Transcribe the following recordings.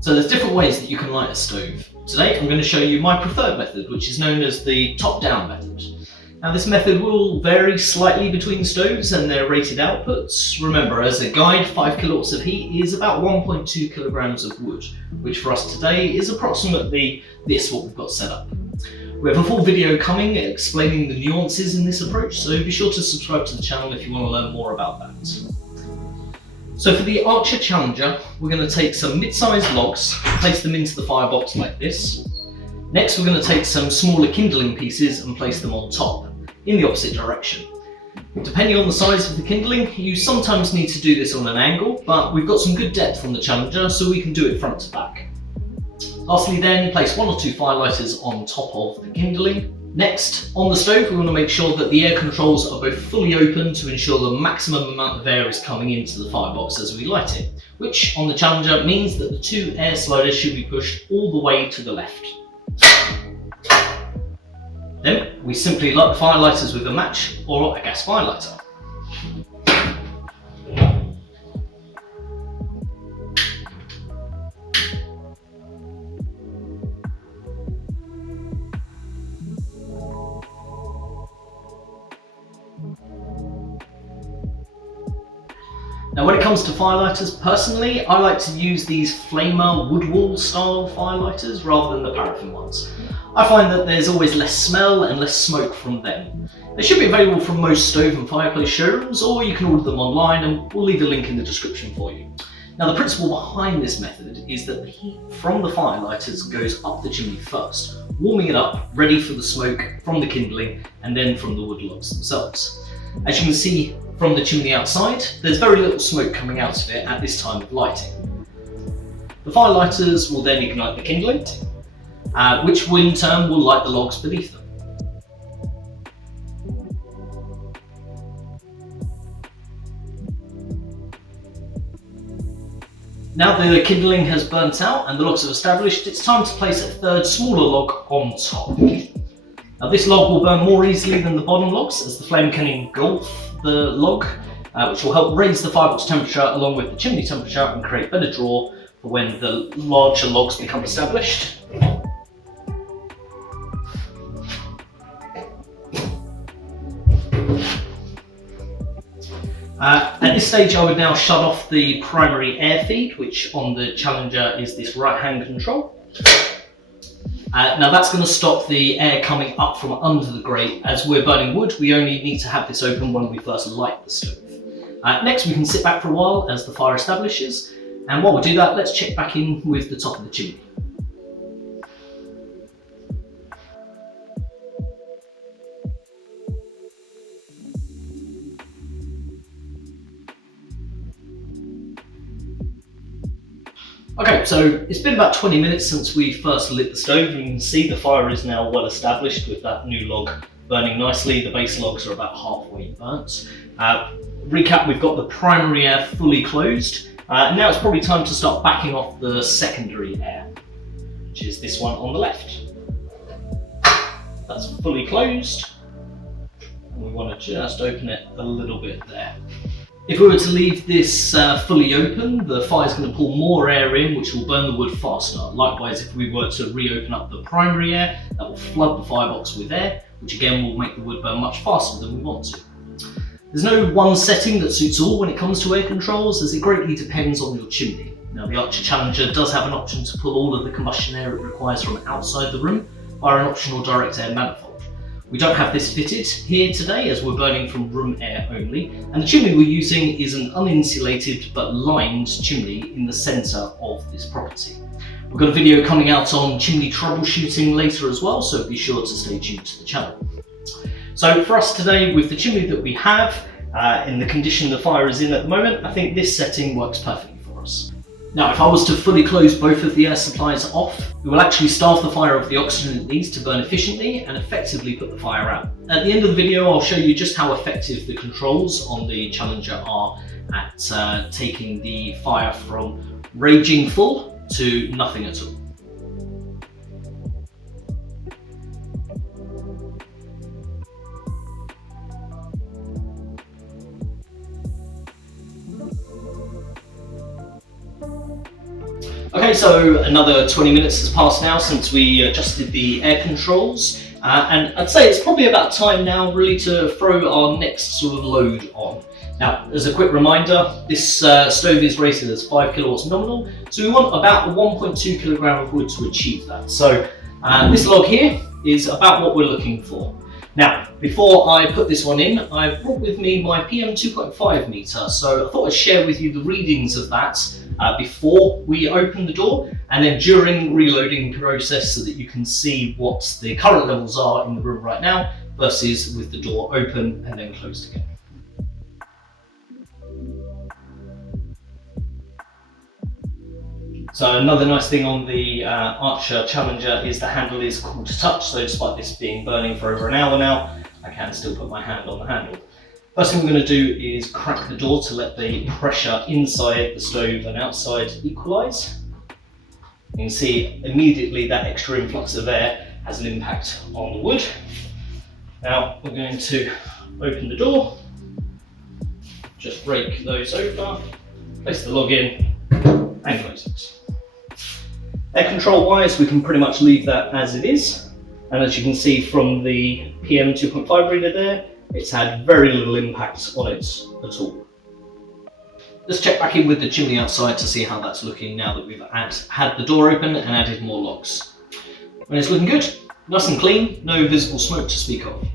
So there's different ways that you can light a stove. Today I'm going to show you my preferred method, which is known as the top-down method. Now this method will vary slightly between stoves and their rated outputs. Remember, as a guide, 5 kilowatts of heat is about 1.2 kilograms of wood, which for us today is approximately this, what we've got set up. We have a full video coming explaining the nuances in this approach, so be sure to subscribe to the channel if you want to learn more about that. So for the Archer Challenger, we're going to take some mid-sized logs, place them into the firebox like this. Next we're going to take some smaller kindling pieces and place them on top, in the opposite direction. Depending on the size of the kindling, you sometimes need to do this on an angle, but we've got some good depth on the Challenger, so we can do it front to back. Lastly then, place 1 or 2 firelighters on top of the kindling. Next, on the stove we want to make sure that the air controls are both fully open to ensure the maximum amount of air is coming into the firebox as we light it, which on the Challenger means that the 2 air sliders should be pushed all the way to the left. Then we simply light the firelighters with a match or a gas firelighter. Now when it comes to firelighters, personally I like to use these flamer wood wall style firelighters rather than the paraffin ones. I find that there's always less smell and less smoke from them. They should be available from most stove and fireplace showrooms, or you can order them online and we'll leave a link in the description for you. Now the principle behind this method is that the heat from the firelighters goes up the chimney first, warming it up, ready for the smoke from the kindling and then from the wood logs themselves. As you can see from the chimney outside, there's very little smoke coming out of it at this time of lighting. The firelighters will then ignite the kindling, which in turn will light the logs beneath them. Now the kindling has burnt out and the logs are established, it's time to place a third smaller log on top. Now this log will burn more easily than the bottom logs as the flame can engulf the log, which will help raise the firebox temperature along with the chimney temperature and create better draw for when the larger logs become established. At this stage I would now shut off the primary air feed, which on the Challenger is this right hand control. Now that's going to stop the air coming up from under the grate. As we're burning wood, we only need to have this open when we first light the stove. Next we can sit back for a while as the fire establishes, and while we do that, let's check back in with the top of the chimney. Okay, so it's been about 20 minutes since we first lit the stove, and you can see the fire is now well established with that new log burning nicely. The base logs are about halfway burnt. Recap, we've got the primary air fully closed. Now it's probably time to start backing off the secondary air, which is this one on the left. That's fully closed, and we want to just open it a little bit there. If we were to leave this fully open, the fire's going to pull more air in, which will burn the wood faster. Likewise, if we were to reopen up the primary air, that will flood the firebox with air, which again will make the wood burn much faster than we want to. There's no one setting that suits all when it comes to air controls, as it greatly depends on your chimney. Now the Archer Challenger does have an option to pull all of the combustion air it requires from outside the room via an optional direct air manifold. We don't have this fitted here today as we're burning from room air only, and the chimney we're using is an uninsulated but lined chimney in the centre of this property. We've got a video coming out on chimney troubleshooting later as well, so be sure to stay tuned to the channel. So for us today, with the chimney that we have, in the condition the fire is in at the moment, I think this setting works perfectly for us. Now, if I was to fully close both of the air supplies off, we will actually starve the fire of the oxygen it needs to burn efficiently and effectively put the fire out. At the end of the video, I'll show you just how effective the controls on the Challenger are at taking the fire from raging full to nothing at all. Okay, Okay, so another 20 minutes has passed now since we adjusted the air controls, and I'd say it's probably about time now really to throw our next sort of load on. Now, as a quick reminder, this stove is rated as 5 kilowatts nominal, so we want about 1.2 kilogram of wood to achieve that. So this log here is about what we're looking for. Now, before I put this one in, I've brought with me my PM 2.5 meter, so I thought I'd share with you the readings of that before we open the door and then during reloading process, so that you can see what the current levels are in the room right now versus with the door open and then closed again. So another nice thing on the Archer Challenger is the handle is cool to touch, so despite this being burning for over an hour now, I can still put my hand on the handle. First thing we're going to do is crack the door to let the pressure inside the stove and outside equalise. You can see immediately that extra influx of air has an impact on the wood. Now we're going to open the door, just break those over, place the log in and close it. Air control wise, we can pretty much leave that as it is, and as you can see from the PM 2.5 reader there, it's had very little impact on it at all. Let's check back in with the chimney outside to see how that's looking now that we've had the door open and added more logs. And it's looking good, nice and clean, no visible smoke to speak of.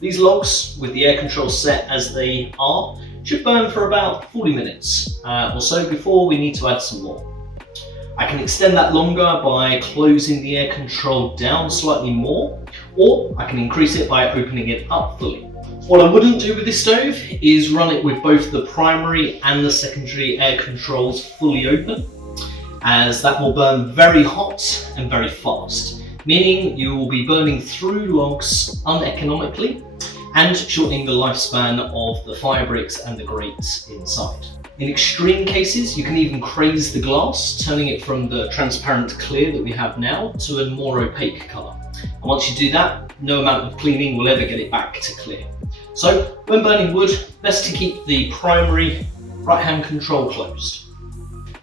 These logs, with the air controls set as they are, should burn for about 40 minutes or so before we need to add some more. I can extend that longer by closing the air control down slightly more, or I can increase it by opening it up fully. What I wouldn't do with this stove is run it with both the primary and the secondary air controls fully open, as that will burn very hot and very fast, meaning you will be burning through logs uneconomically and shortening the lifespan of the fire bricks and the grates inside. In extreme cases, you can even craze the glass, turning it from the transparent clear that we have now to a more opaque colour. And once you do that, no amount of cleaning will ever get it back to clear. So when burning wood, best to keep the primary right-hand control closed.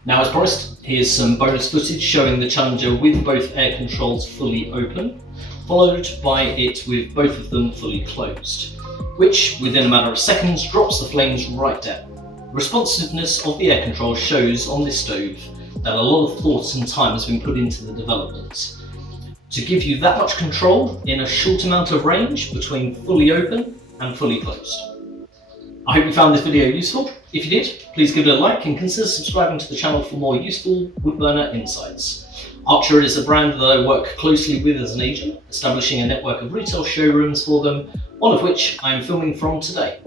Now, as promised, here's some bonus footage showing the Challenger with both air controls fully open, followed by it with both of them fully closed, which within a matter of seconds drops the flames right down. The responsiveness of the air control shows on this stove that a lot of thought and time has been put into the development to give you that much control in a short amount of range between fully open and fully closed. I hope you found this video useful. If you did, please give it a like and consider subscribing to the channel for more useful woodburner insights. Archer is a brand that I work closely with as an agent, establishing a network of retail showrooms for them, one of which I am filming from today.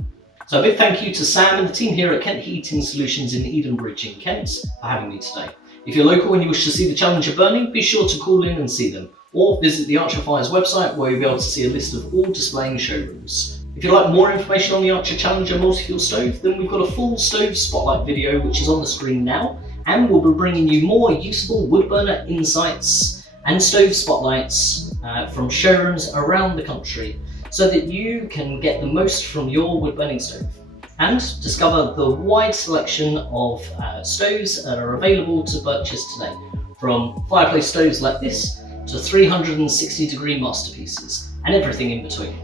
So a big thank you to Sam and the team here at Kent Heating Solutions in Edenbridge in Kent for having me today. If you're local and you wish to see the Challenger burning, be sure to call in and see them, or visit the Archer Fires website where you'll be able to see a list of all displaying showrooms. If you'd like more information on the Archer Challenger multi-fuel stove, then we've got a full stove spotlight video which is on the screen now, and we'll be bringing you more useful woodburner insights and stove spotlights from showrooms around the country, so that you can get the most from your wood burning stove and discover the wide selection of stoves that are available to purchase today, from fireplace stoves like this to 360-degree masterpieces and everything in between.